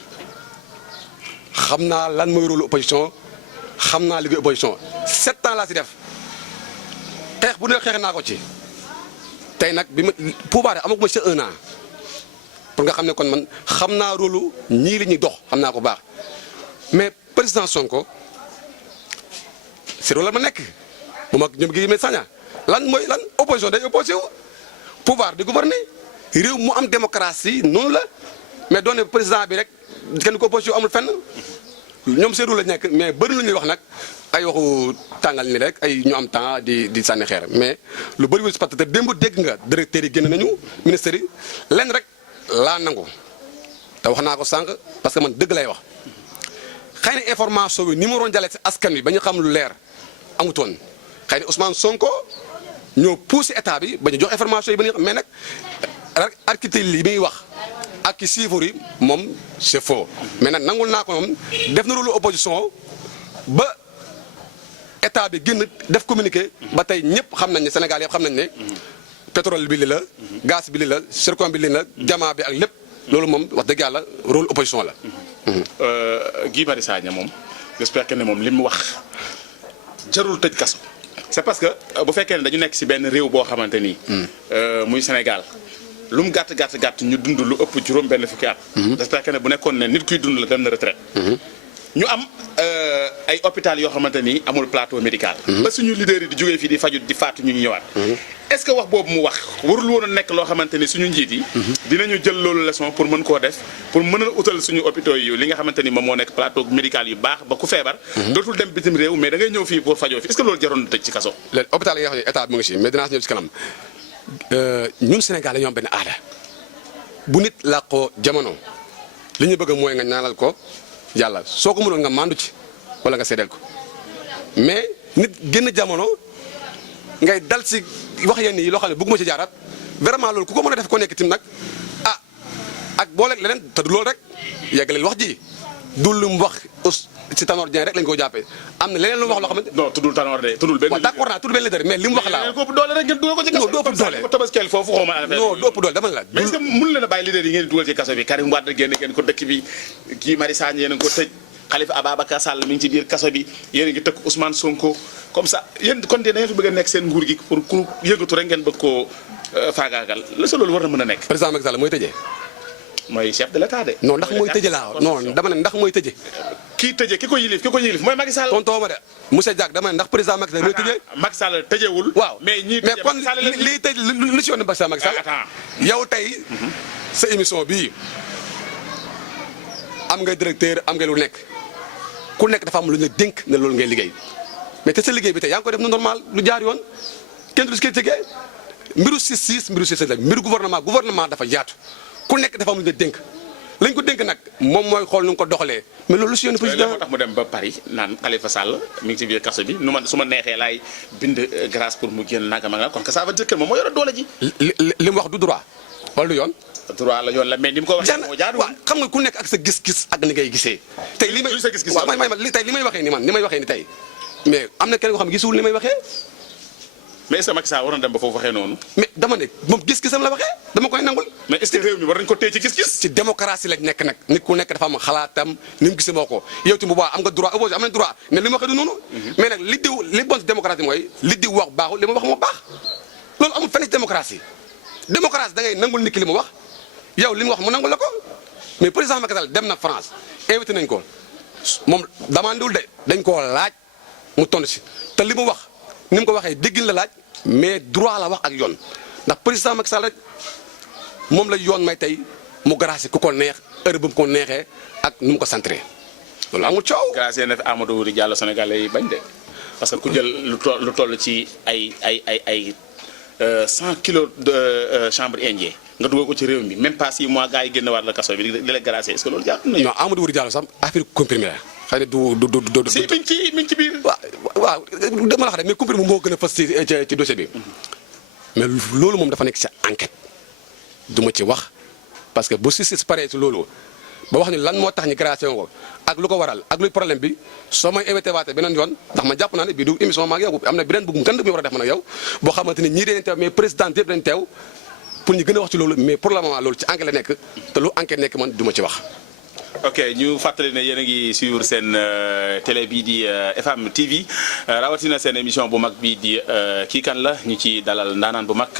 xam naa lan mooy rôle opposition xam naa liggéey opposition 7 ans laa si def xeex bu ne xeex naa ko ci tey nag bi ma pouvoir amaguma ci 1 an pour nga xam ne kon man xam naa rôle ñii li ñuy dox xam naa ko baax mais président Sonko si rôle la ma nekk moom ak ñoom gi Sagna lan mooy lan opposition day opposé wu pouvoir di gouverner réew mu am démocratie noonu la mais doone président bi rek kenn ko opposition amul fenn ñoom seen rôle la nekk mais bëri lu ñuy wax nag ay waxu tàngal ni rek ay ñu am temps di sànni xeer mais lu bëri wu si parce que démb dégg nga directeur yi génn nañu ministère yi lenn rek laa nangu te wax naa ko sànq parce que man dëgg lay wax xëy na information bi ni mu waroon jàllee si askan wi ba ñu xam lu leer amutoon xëy na Ousmane Sonko ñoo poussé état bi ba ñu jox information yi ba ñu mais nag architecte li muy wax ak ki chiffres yi moom c'est faux mais nag nangul naa ko moom def na rôle opposition ba état bi génn def communiqué ba tey ñëpp xam nañ ne Sénégal yëpp xam nañ ne pétrole bi li la gaz bi li la zircon bi li la jamaa bi ak lépp loolu moom wax dëgg yàlla rôle opposition la. Guy Marius Sagna moom j'espère que ne moom li mu wax jarul tëj kaso. c'est parce que bu fekkee ne dañu nekk ci benn réew boo xamante ni. muy Sénégal lu mu gàtt ñu dund lu ëpp juróom benn fukki at. j'espère que ne bu nekkoon ne nit kuy dund la dem na retraite. ñu am ay hôpital yoo xamante ni amul plateau médical. ba suñu leader yi di jógee fii di faju di faatu ñu ñëwaat. est-ce que wax boobu mu wax warul woon a nekk loo xamante ni suñu njiit yi. dinañu jël loolu leçon pour mën koo def pour mën a utal suñu hôpitaux yi li nga xamante ni moom moo nekk plateau médical yu baax ba ku feebar. dootul dem bitim réew mais da ngay ñëw fii pour fajoo fi est-ce que loolu jaroon na tëj ci kaso. léegi hôpital yi nga xam ne état bi mu ngi si mais dinaa si ñëw si kanam ñun Sénégal dañoo am benn aada bu nit làqoo jamono li ñu bëgg mooy nga ñaanal ko yàlla soo ko mënoon nga mandu ci wala nga seedeel ko mais nit génn jamono ngay dal si wax yenn yi loo xam ne bëgguma ci jaaraat vraiment loolu ku ko mën a def ko nekk tim nag ah ak booleeg leneen te du loolu rek yeggaleel wax ji du lu mu wax si Tanor Dieng rek lañ ko jàppee am na leneen lu mu wax loo xamante non tuddul Tanor de tuddul benn. waaw d'accord naa tuddul benn leader mais li mu wax laa ko doole rek ngeen dugal ko ci kaso. non doo ëpp doole ko tabaskeel foofu xaw ma affaire non doo ëpp doole dama la mais est-ce que mënu leen a bàyyi leader yi ngeen dugal ci kaso bi Karim Wade génn ngeen ko dëkk bi Guy Marius Sagna yéen a ko tëj Khalifa Ababacar Sall mi ngi ci biir kaso bi yéen a ngi tëkk Ousmane Sonko comme ça yéen kon de da ngeen fi bëgg a nekk seen nguur gi pour ku yëngatu rek ngeen bëgg koo faagaagal la sa loolu war na mën a nekk. président Macky Sall mooy tëjee. mooy chef de l'état de. non ndax mooy tëjee laa non dama ne ndax mooy tëjee. kii tëjee ki ko yilif mooy Macky Sall. tontoo ma de monsieur Diack dama ne ndax président Macky Sall mooy tëjee. Macky Sall tëjeewul. waaw mais ñii mais kon liy tëj lu si yoon président Macky Sall. yow tey sa émission bii am nga directeur am nga lu nekk ku nekk dafa am lu ñu dénk ne loolu ngay liggéey mais te sa liggéey bi tey yaa ngi ko def nu normal lu jaar yoon kenn du si koy tëggee mbiru siis la mbiru gouvernement dafa yaatu ku nekk dafa am lu ñu dénk lañ ko dénk nag moom mooy xool nu nga ko doxalee mais loolu si yoon président moo tax mu dem ba Paris naan Khalifa Sall mi ngi ci biir kaso bi su ma neexee laay bind grâce pour mu génn nangam ak kon que ça veut dire que moom moo yore doole ji. li mu wax du droit wala du yoon. droit la yoon la mais ni mu ko waxee moo jaadu. waaw xam nga ku nekk ak sa gis-gis ak ni ngay gisee. tey li may sa gis-gis waaw tey li may waxee ni man ni may waxee ni tey mais am na kenn koo xam ne gisuwul ni may waxee. mais est-ce que Macky Sall war na dem ba foofu waxee noonu. mais dama ne moom gis-gisam la waxee dama koy nangul. mais est-ce que réew mi war nañu ko téye ci gis-gis. ci démocratie lañ nekk nag nit ku nekk dafa am xalaatam ni mu gisee moo ko yow tamit bu baax am nga droit opposé am nañ droit ne li ma waxee du noonu. mais nag li bon ci démocratie mooy li diw wax baaxul li ma wax moo baax loolu amul fenn ci démocratie da ngay nangul nit ki li mu wax yow li mu wax mu nangul la ko mais président Macky Sall dem na France invité nañ ko moom demandewul de dañ koo laaj mu tontu si te li mu wax ni mu ko waxee déggin la laaj mais droit la wax ak yoon ndax président Macky Sall rek moom la yoon may tey mu gracier ku ko neex heure bu mu ko neexee ak nu mu ko centré loolu amul coow. gracier na fi Amadou Wuri Diallo Sénégalais yi bañ de parce que ku jël lu toll ci ay 100 kilos de chanvre indien nga dugal ko ci réew mi même pas 6 mois gars yi génn waat la kaso bi di la gracier est-ce que loolu jaar na. non Amadou Wuri Diallo sax affaire comprimé la xëy na du. si mi ngi ci biir. waaw dama la xam ne mais comprimé moo gën a fës ci dossier bi mais loolu moom dafa nekk ci enquête du ma ci wax parce que bu si paree ci loolu ba wax ni lan moo tax ñu gracier ko ak lu ko waral ak luy problème bi soo may invité waatee beneen yoon ndax ma jàpp naa ne bii du émission maag yow am na beneen bëgg gën bi war a def man ak yow boo xamante ni ñii dañuy teew mais président yëpp dañu teew pour ñu gën a wax ci loolu mais pour le moment loolu ci enquête la nekk te lu enquête nekk man du ma ci wax. ok ñu fàttali ne yéen a ngi suivre seen télé bii di FM TV rawatina seen émission bu mag bii di kii kan la ñu ci dalal ndaanaan bu mag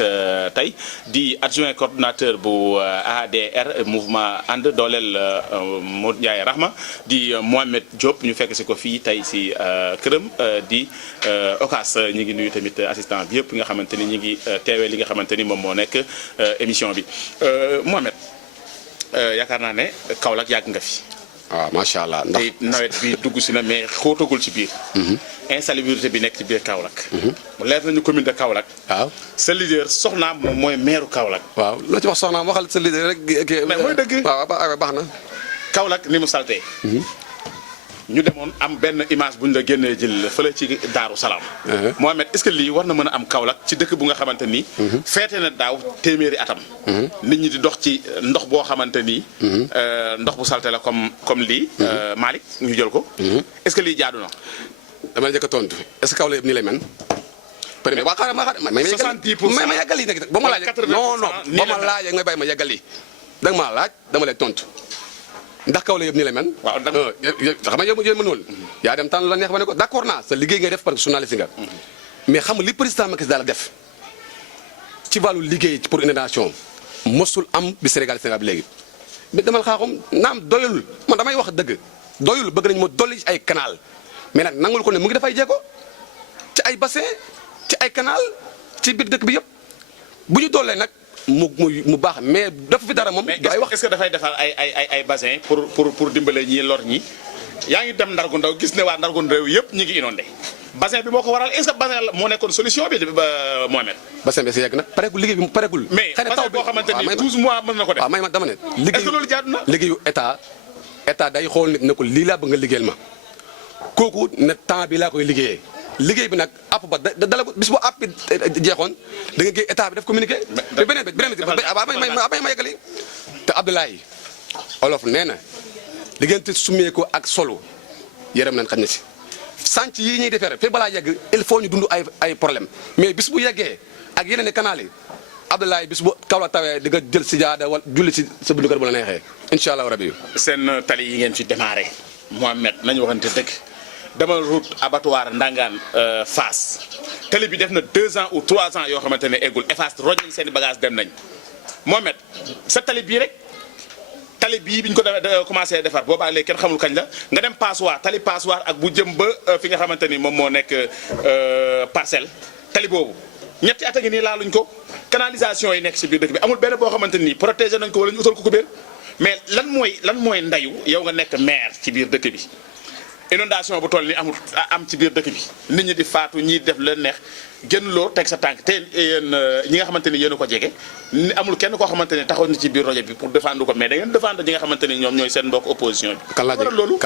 tey di adjoint coordonnateur bu ADR mouvement ànd dooleel Modou Ndiaye Rahma di Mohamed Diop ñu fekk si ko fii tey si këram di Ocas ñu ngi nuyu tamit assistant bi yëpp nga xamante ni ñu ngi teewee li nga xamante ni moom moo nekk émission bi Mohamed. yaakaar naa ne Kaolack yàgg nga fi. waaw macha allah ndax te nawet bi dugg si na mais xóotagul ci biir. insalubrité bi nekk ci biir Kaolack. mu leer nañu commune de Kaolack. waaw sa leader soxnaam moom mooy maire Kaolack. waaw loo ci wax soxnaam waxal sa leader rek. mais mooy dëgg. waaw baax na. Kaolack ni mu saltee. ñu demoon am benn image bu ñu la génnee jël fële ci Daaru Salaam. Mohamed est-ce que lii war na mën a am Kaolack ci dëkk bu nga xamante ni. feete na daaw téeméeri atam. nit ñi di dox ci ndox boo xamante ni. ndox bu salte la comme lii. Malick ñu jël ko. est-ce que lii jaadu na. damay njëkk a tontu est-ce que Kaolack yëpp nii lay mel. premier waa xaaral ma 70% ma yeggali nag ba ma laajee. non ba ma laajee nga bàyyi ma yeggali. da nga maa laaj dama lay tontu. ndax Kaolack yëpp nii la mel. waaw xam nga yow mënul. yaa dem tànn la neex ba ne ko d'accord naa sa liggéey ngay def parce que journaliste nga. mais xam nga li président Macky Sall def ci wàllu liggéey pour inondation mosul am bi Sénégal bi léegi. mais damal xaaxum naam doyul man damay wax dëgg doyul bëgg nañu ma dolli ci ay canal mais nag nangul ko ne mu ngi dafay jéego ci ay bassin ci ay canal ci biir dëkk bi yëpp bu ñu doolee nag. mu baax mais dafa fi dara moom. ay wax est-ce que dafay defar ay bassin pour dimbale ñi lor ñi yaa ngi dem Ndargu Ndaw gis ne waa Ndargu Ndaw yëpp ñu ngi inondé bassin bi moo ko waral est-ce que bassin moo nekkoon solution bi ba Mohamed. bassin bi si yegg nag pareegul liggéey bi mu pareegul. mais bassin boo xamante ni 12 mois mën na ko def. waaw may ma dama ne. est-ce que loolu jaadu na. liggéeyu état day xool nit ne ko lii laa bëgg nga liggéeyal ma kooku ne temps bi laa koy liggéeyee. liggéey bi nag app ba dala ko bis bu app bi jeexoon da nga géey état bi def communiqué. mais beneen bi ma yeggali te Abdoulaye olof nee na diggante sumee ko ak solo yaram nañ xam ne si sànc yi ñuy defere fi balaa yegg il faut ñu dund ay problème mais bis bu yeggee ak yeneen i canal yi Abdoulaye bis bu Kaolack tawee di nga jël si jaada wala julli si sa bundu kër bu la neexee incha allah rabi. seen tali yi ngeen fi démarré Mohamed nañu waxante dëgg. dama route abattoir Ndangaan Fass tali bi def na 2 ans ou 3 ans yoo xamante ne eggul Eiffage roñ nañ seen i bagage dem nañ Mohamed sa tali bii rek tali bii bi ñu ko commencé defar boobaa léegi kenn xamul kañ la nga dem Passoir tali Passoir ak bu jëm ba fi nga xamante ni moom moo nekk parcelle tali boobu ñetti at a ngi nii laaluñ ko canalisation yi nekk si biir dëkk bi amul benn boo xamante ni protégé nañ ko wala ñu utal ko kubéer mais lan mooy ndayu yow nga nekk maire ci biir dëkk bi. inondation bu toll ni am ci biir dëkk bi nit ñi di faatu ñiy def leen neex génn loo teg sa tànk te yéen ñi nga xamante ni yéen a ko jege amul kenn koo xamante ni taxaw na ci biir rajo bi pour défendre ko mais da ngeen défendre ñi nga xamante ni ñoom ñooy seen mbokk opposition bi. kan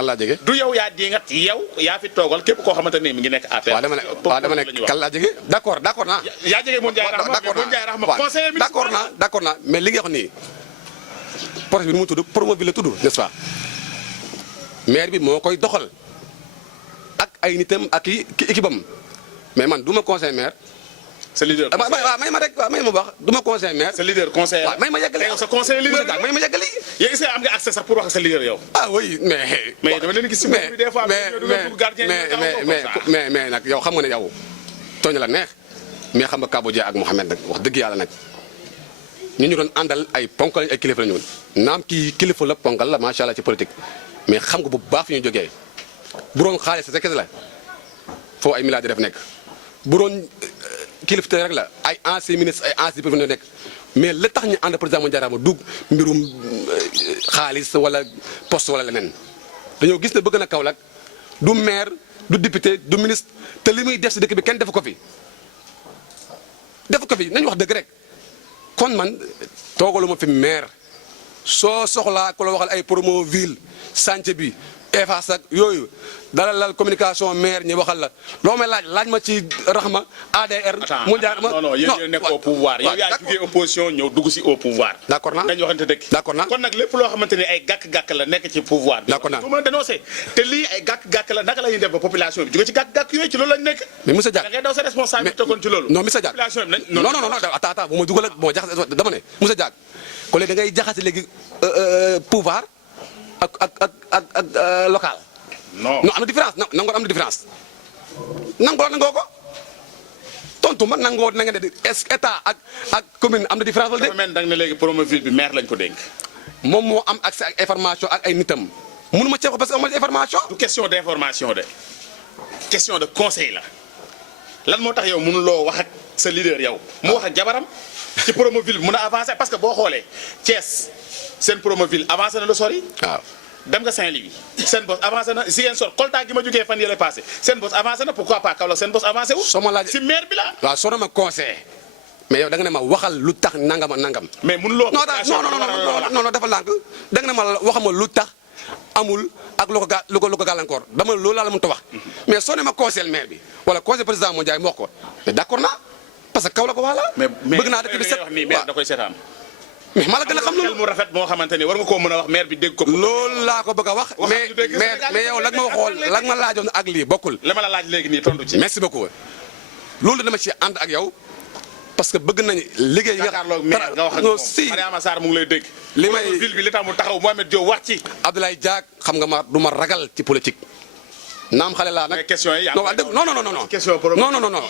laa jege du yow yaa dingat yow yaa fi toogal képp koo xamante ni mi ngi nekk APR. waaw dama ne kan laa jege d'accord naa. yaa jege Modou Ndiaye Rahma conseiller municipal d'accord naa mais li nga wax nii projet bi nu mu tudd Promoville la tudd n'est-ce pas maire bi moo koy doxal ak ay nitam ak i équipe am mais man du ma conseil maire. sa leader waaw may ma rek waaw may ma wax du ma conseil maire. sa leader conseiller waaw may ma yeggali sa conseiller leader may ma yeggali. yow est-ce que am nga accès sax pour wax ak sa leader yow. ah oui mais dama leen gis si bopp bi des fois. mais nag yow xam nga ne yow tooñ la neex mais xam nga Kabo Dia ak Mouhamed nag wax dëgg yàlla nag ñu doon àndal ay ponkal ay kilifa la ñu woon naam kii kilifa la ponkal la macha allah ci politique mais xam nga bu baax fi ñu jógee. bu doon xaalis sa kese la foo ay milliards def nekk bu doon kilifte rek la ay ancien ministre ay ancien président nekk mais la tax ñu ànd président Modou Ndiaye Rahma du mbirum xaalis wala poste wala leneen dañoo gis ne bëgg na Kaolack du maire du député du ministre te li muy def si dëkk bi kenn defu ko fi nañu wax dëgg rek kon man toogaluma fi maire soo soxlaa ku la waxal ay Promoville chantier bi Eiffage ak yooyu dalal la communication maire ñi waxal la loo may laaj ma ci Rahma ADR. mu jaar ma non yéen nekk au pouvoir yow yaa jugee opposition ñëw dugg si au pouvoir. d'accord naa dañu waxante dëgg. d'accord naa kon nag lépp loo xamante ni ay gàkk-gàkk la nekk ci pouvoir bi. d'accord naa du ma dénoncé te lii ay gàkk-gàkk la naka la ñuy def ba population bi jóge ci gàkk-gàkk yooyu ci loolu lañ nekk. mais monsieur Diack da ngay daw sa responsabilité kon ci loolu. non monsieur Diack population bi nañ. non attends bu ma dugal ak bon jaxase dama ne monsieur Diack ko léegi da ngay jaxase léegi pouvoir ak local. non am na différence nangoo am na différence nangoo ko tontu ma nangoo na nga ne est-ce que état ak commune am na différence wala dafa mel da nga ne léegi Promoville bi maire lañ ko dénk. moom moo am accès ak information ak ay nitam mënu ma ceeb parce que amul information. du question d'information de question de conseil la lan moo tax yow mënuloo wax ak sa leader yow mu wax ak jabaram ci Promoville bi mun a avancer parce que boo xoolee Thiès seen Promoville avancé na lu sori. waaw dem nga Saint-Louis seen bos avancé na Ziguinchor Kolda gi ma jógee fan yële passé seen bos avancé na pourquoi pas Kaolack seen bos avancé wu. soo ma laaj si maire bi la. waaw soo ma conseillé mais yow da nga ne ma waxal lu tax nangam ak nangam. mais mënuloo. non dafa lànk da nga ne ma waxama lu tax amul ak lu ko gàllankoor dama loolu laa la mënut a wax. mais soo ne ma conseil maire bi wala conseil président Modou Ndiaye mu wax ko mais d'accord naa parce que Kaolack wax la. bëgg naa dëkk bi set mais maire da koy seetaan. mais maa la gën a xam loolu mu rafet moo xamante ni war nga koo mën a wax maire bi dégg ko. loolu laa ko bëgg a wax. mais yow lag ma waxoon lag ma laajoon ak lii bokkul. li ma la laaj léegi nii tontu ci. merci beaucoup loolu dama ci ànd ak yow parce que bëgg nañu liggéey yi nga. nga wax ak moom Mariama Sarr mu ngi lay dégg. li may ville bi li tax mu taxaw Mohamed Diop wax ci. Abdoulaye Diak xam nga ma du ma ragal ci politique. naam xale laa nag mais question yi non. question non.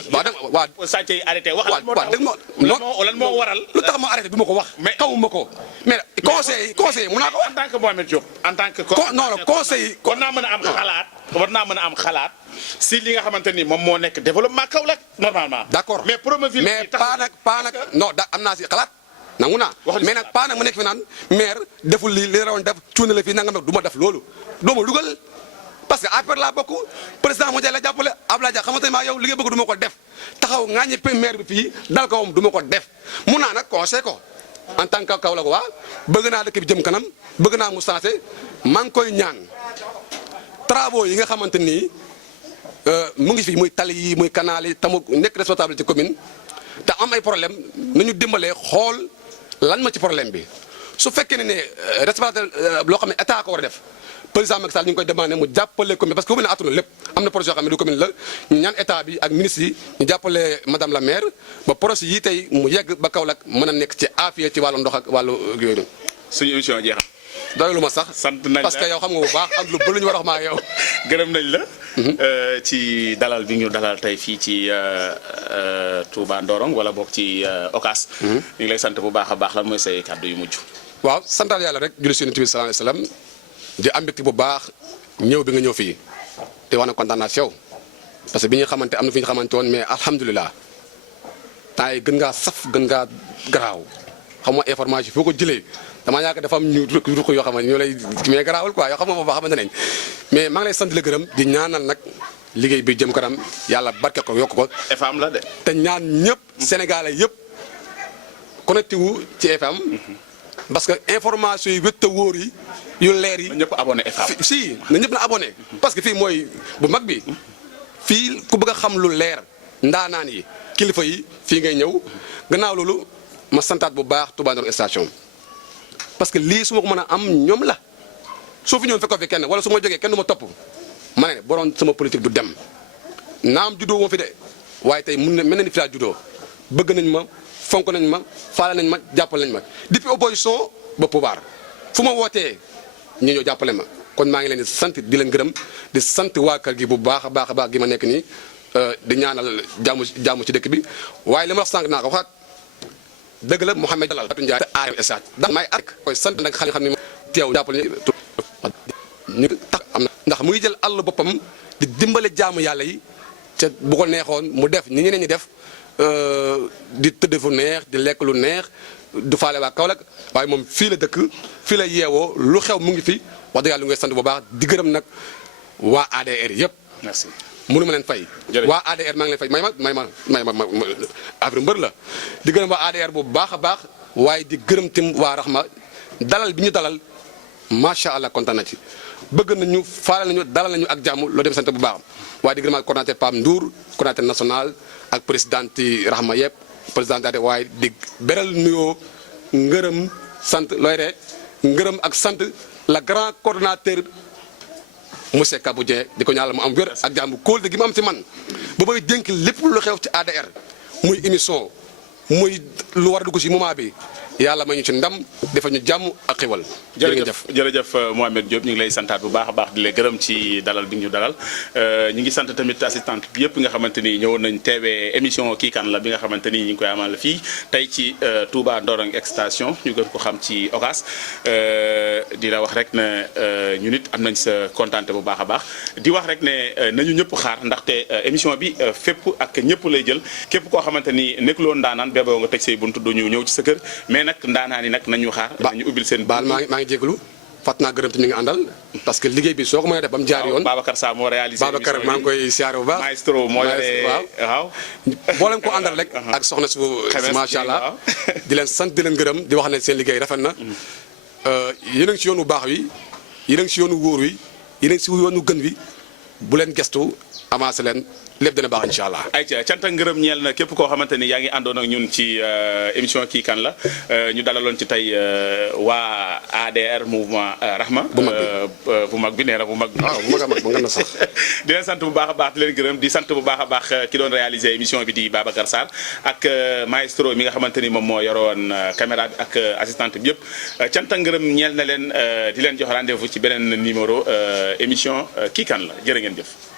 waaw sàcce yi arrêté wax lan moo waral. lu tax ma arrêté du ma ko wax. mais xawuma ko. mais conseil mun naa ko wax. en tant que Mohamed Diop en tant que. conseil. war naa mën a am xalaat. si li nga xamante ni moom moo nekk développement Kaolack normalement. d'accord mais Promoville mais pas nag non am naa si xalaat. nangu naa mais nag pas nag mu nekk fi naan maire deful li rawoon def cuune la fii nangam nag du ma def loolu doo ma dugal. parce que APR laa bokk président Modou Ndiaye la jàppale Abdoulaye Dia xamante ne maa yow li nga bëgg du ma ko def taxaw ngaa ñëpp maire bi fii dal ko moom du ma ko def mun naa nag conseil ko en tant que Kaolack waa bëgg naa dëkk bi jëm kanam bëgg naa mu changé maa ngi koy ñaan travaux yi nga xamante ni mu ngi fi muy tali yi muy canal yi tamu nekk responsabilité commune te am ay problème nañu dimbalee xool lan ma ci problème bi su fekkee ne responsabilité loo xam ne état ko war a def. président Macky Sall ñu ngi koy demandé mu jàppale commune parce que commune attuna lépp am na projet yoo xam ne du commune la ñu ñaan état bi ak ministre yi ñu jàppale madame la maire ba projet yi tey mu yegg ba Kaolack mën a nekk ci affaire ci wàllu ndox ak wàllu yooyu. suñu émission jeexal. doylu ma sax. sant nañ la parce que yow xam nga bu baax ak lu bëri lu ñu war a wax maa yow. gërëm nañ la. ci dalal bi ñu dalal tey fii ci Touba Ndorong wala boog ci Ocass. ñu ngi lay sant bu baax a baax lan mooy say kàddu yu mujj. waaw santal yàlla rek julli si Yonent bi sallallahu alayhi wasallam di am mbégte bu baax ñëw bi nga ñëw fii te wax na kontaan naa si yow parce que bi ñu xamante am na fi ñu xamante woon mais alhamdulilah temps yi gën ngaa saf gën ngaa garaaw xam nga information foo ko jëlee damaa yaakaar dafa am ñu ruq yoo xam ne ñoo lay mais garaawul quoi yoo xam nga foofu xamante nañ mais maa ngi lay sant di la gërëm di ñaanal nag liggéey bi jëm kanam yàlla barke ko yokk ko. FM la de. te ñaan ñëpp Sénégalais yëpp connecté wu ci FM. parce que information yi wét a wóor yi yu leer yi. na ñëpp abonné FM. si na ñëpp na abonné parce que fii mooy bu mag bi fii ku bëgg a xam lu leer ndaanaan yi kilifa yi fii ngay ñëw gannaaw loolu ma santaat bu baax Touba Ndorong station parce que lii su ma ko mën a am ñoom la soo fi ñëwoon fekkoo fi kenn wala su ma jógee kenn du ma topp ma ne boroon sama politique du dem naam juddoo moo fi de waaye tey mun na mel na ni fi laa juddoo bëgg nañ ma fonk nañ ma faale nañ ma jàppale nañ ma depuis opposition ba pouvoir fu ma wootee ñu ñëw jàppale ma kon maa ngi leen di sant di leen gërëm di sant waa kër gi bu baax a baax a baax gi ma nekk nii di ñaanal jàmm ci dëkk bi waaye li ma wax sànq naa ko waxaat dëgg la Mouhamed Jalal Ndiaye te AMS ndax may ak koy sant nag xam ne teew jàppale ñu tax am na ndax mu ngi jël àll boppam di dimbale jaamu yàlla yi te bu ko neexoon mu def ni ñeneen ñi def di tëdd fu neex di lekk lu neex du faale waa Kaolack waaye moom fii la dëkk fii la yeewoo lu xew mu ngi fi wax dëgg yàlla lu ngay sant bu baax di gërëm nag waa ADR yëpp. merci mënu ma leen fay. waa ADR maa ngi leen fay may ma affaire mbër la di gërëm waa ADR bu baax a baax waaye di gërëm tim waa Rahma dalal bi ñu dalal macha allah kontaan na ci bëgg nañu faale nañu dalal nañu ak jàmm loo dem sant bu baax waaye di gërëm coordinateur Pape Ndour coordinateur national ak présidente Rahma yëpp président daal waaye di beral nuyoo ngërëm sant looy de ngërëm ak sant la grand coordinateur monsieur Kabou Dieng di ko ñaanal mu am wér ak jàmm kóol gi mu am ci man ba bay dénk lépp lu xew ci ADR muy émission muy lu war a dugg ci moment bi yàlla may ñu ci ndam defal ñu jàmm ak xéwal. jërëjëf Mohamed Diop ñu ngi lay santaat bu baax a baax di la gërëm ci dalal bi ñu dalal ñu ngi sant tamit assistante bi yëpp nga xamante ni ñëwoon nañ teewee émission kii kan la bi nga xamante ni ñu ngi koy amal fii tey ci Touba Ndorong extension ñu gën ko xam ci Ocass di la wax rek ne ñu nit am nañ sa kontaante bu baax a baax di wax rek ne nañu ñëpp xaar ndaxte émission bi fépp ak ñëpp lay jël képp koo xamante ni nekkuloo ndaanaan béboo nga tëj say buntu du ñu ñëw ci sa kër mais nag ndaanaan yi nag nañu xaar nañu ubbil seen baal maa ngi jégalu fàtt naa gërëm te ñu ngi àndal parce que liggéey bi soo ko mënee def ba mu jaar yoon Babacar Sa moo réalisé Babacar maa ngi koy siyaare bu baax maestro moo yore waaw boolem ko àndal rek ak soxna su macha allah di leen sant di leen gërëm di wax ne seen liggéey rafet na yéen a ngi si yoonu baax wi yéen a ngi si yoonu wóor wi yéen a ngi si yoonu gën wi bu leen gestu avancé leen lépp dina baax incha allah. ayca cant ak ngërëm ñeel na képp koo xamante ni yaa ngi àndoon ak ñun ci émission kii kan la ñu dalaloon ci tey waa ADR mouvement Rahma. bu mag bi nee na bu mag bi. waaw bu mag a mag bu nga na sax. di leen sant bu baax a baax di leen gërëm di sant bu baax a baax ki doon réaliser émission bi di Babacar Sarr ak maestro mi nga xamante ni moom moo yoroon caméra bi ak assistante bi yëpp cant ak ngërëm ñeel na leen di leen jox rendez-vous ci beneen numéro émission kii kan la jërë ngeen jëf.